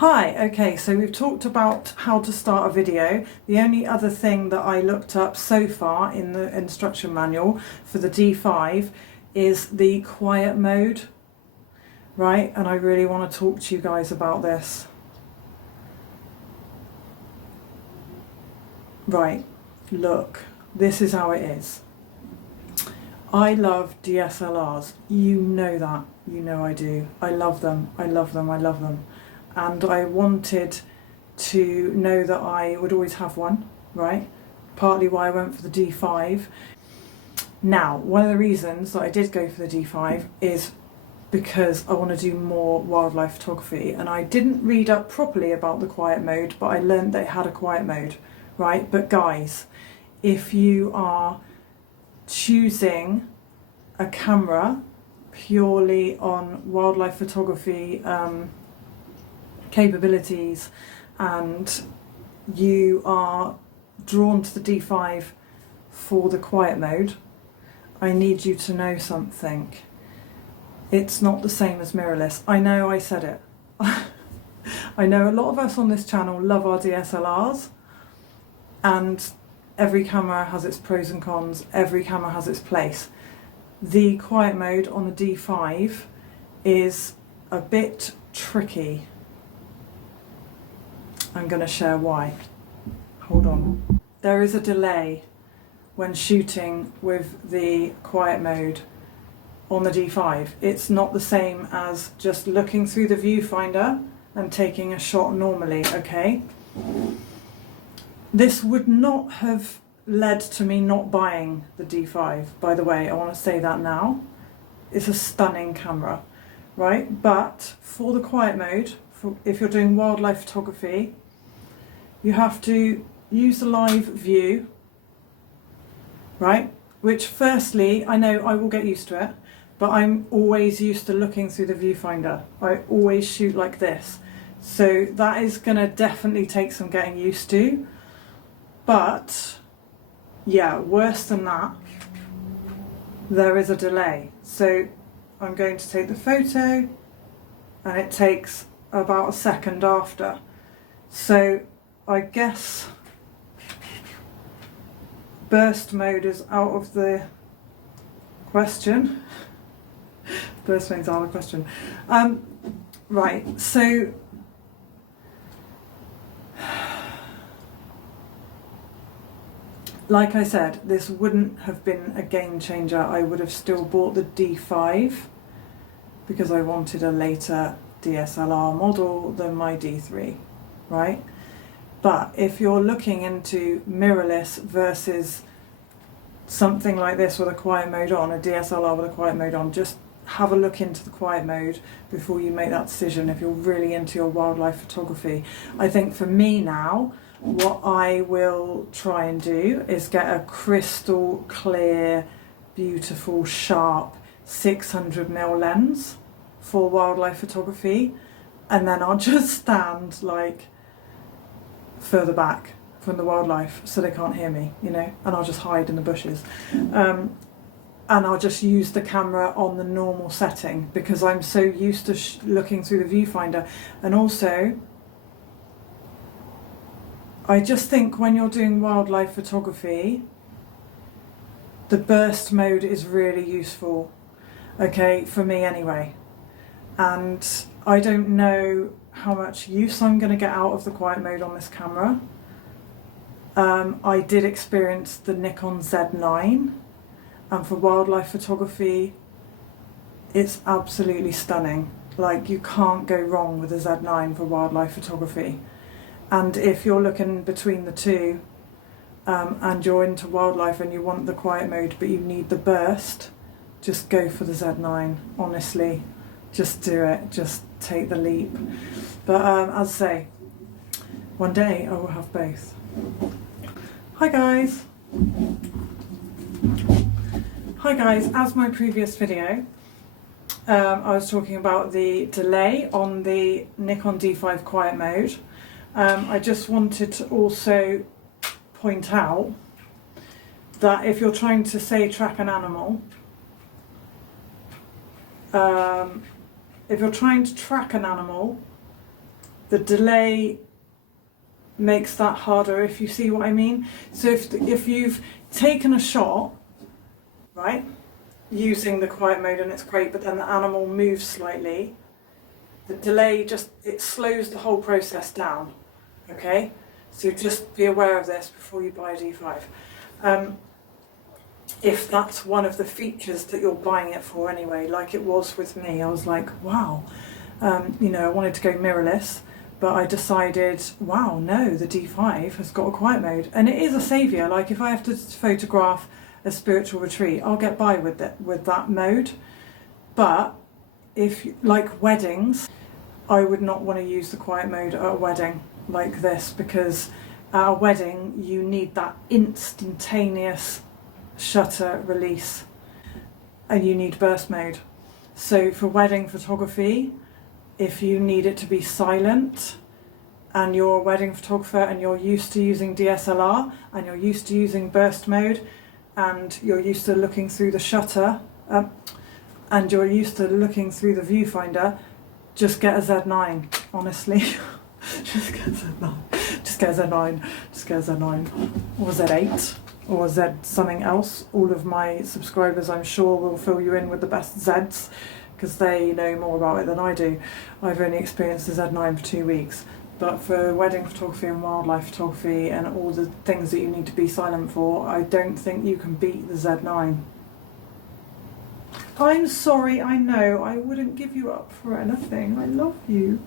Hi, okay, so we've talked about how to start a video. The only other thing that I looked up so far in the instruction manual for the D5 is the quiet mode, right? And I really want to talk to you guys about this. Right, look, this is how it is. I love DSLRs, you know that, you know I do. I love them, I love them, I love them. And I wanted to know that I would always have one, right? Partly why I went for the D5. Now, one of the reasons that I did go for the D5 is because I want to do more wildlife photography, and I didn't read up properly about the quiet mode, but I learned that it had a quiet mode, right? But guys, if you are choosing a camera purely on wildlife photography capabilities and you are drawn to the D5 for the quiet mode, I need you to know something. It's not the same as mirrorless. I know I said it. I know a lot of us on this channel love our DSLRs, and every camera has its pros and cons, every camera has its place. The quiet mode on the D5 is a bit tricky. I'm going to share why. Hold on. There is a delay when shooting with the quiet mode on the D5. It's not the same as just looking through the viewfinder and taking a shot normally, okay? This would not have led to me not buying the D5, by the way. I want to say that now. It's a stunning camera, right? But for the quiet mode, if you're doing wildlife photography, you have to use the live view, right? Which firstly, I know I will get used to it, but I'm always used to looking through the viewfinder. I always shoot like this. So that is gonna definitely take some getting used to. But yeah, worse than that, there is a delay. So I'm going to take the photo and it takes about a second after. So I guess burst mode is out of the question. Burst mode's out of the question. Right, so like I said, this wouldn't have been a game changer. I would have still bought the D5 because I wanted a later DSLR model than my D3, right? But if you're looking into mirrorless versus something like this with a quiet mode on, a DSLR with a quiet mode on, just have a look into the quiet mode before you make that decision if you're really into your wildlife photography. I think for me now, what I will try and do is get a crystal clear, beautiful, sharp 600mm lens for wildlife photography, and then I'll just stand like further back from the wildlife so they can't hear me, you know, and I'll just hide in the bushes. And I'll just use the camera on the normal setting because I'm so used to looking through the viewfinder. And also, I just think when you're doing wildlife photography, the burst mode is really useful, okay, for me anyway. And I don't know how much use I'm going to get out of the quiet mode on this camera. I did experience the Nikon Z9, and for wildlife photography it's absolutely stunning. Like, you can't go wrong with a Z9 for wildlife photography. And if you're looking between the two and you're into wildlife and you want the quiet mode but you need the burst, just go for the Z9, honestly. Just do it, just take the leap. But as I say, one day I will have both. Hi guys. Hi guys, as my previous video, I was talking about the delay on the Nikon D5 quiet mode. I just wanted to also point out that if you're trying to, say, track an animal, if you're trying to track an animal The delay makes that harder, if you see what I mean. So if you've taken a shot, right, using the quiet mode and it's great, but then the animal moves slightly, the delay it slows the whole process down, okay? So just be aware of this before you buy a D5. If that's one of the features that you're buying it for anyway, like it was with me, I was like, wow, you know, I wanted to go mirrorless, but I decided, wow, no, the D5 has got a quiet mode, and it is a saviour. Like if I have to photograph a spiritual retreat, I'll get by with that mode. But if, like weddings, I would not want to use the quiet mode at a wedding like this, because at a wedding you need that instantaneous shutter release and you need burst mode. So for wedding photography, if you need it to be silent and you're a wedding photographer and you're used to using DSLR and you're used to using burst mode and you're used to looking through the shutter and you're used to looking through the viewfinder, just get a Z9, honestly. Just get a Z9. Just get a Z9. Just get a Z9. Or a Z8. Or a Z something else. All of my subscribers, I'm sure, will fill you in with the best Zs, because they know more about it than I do. I've only experienced the Z9 for 2 weeks. But for wedding photography and wildlife photography and all the things that you need to be silent for, I don't think you can beat the Z9. I'm sorry, I know, I wouldn't give you up for anything. I love you.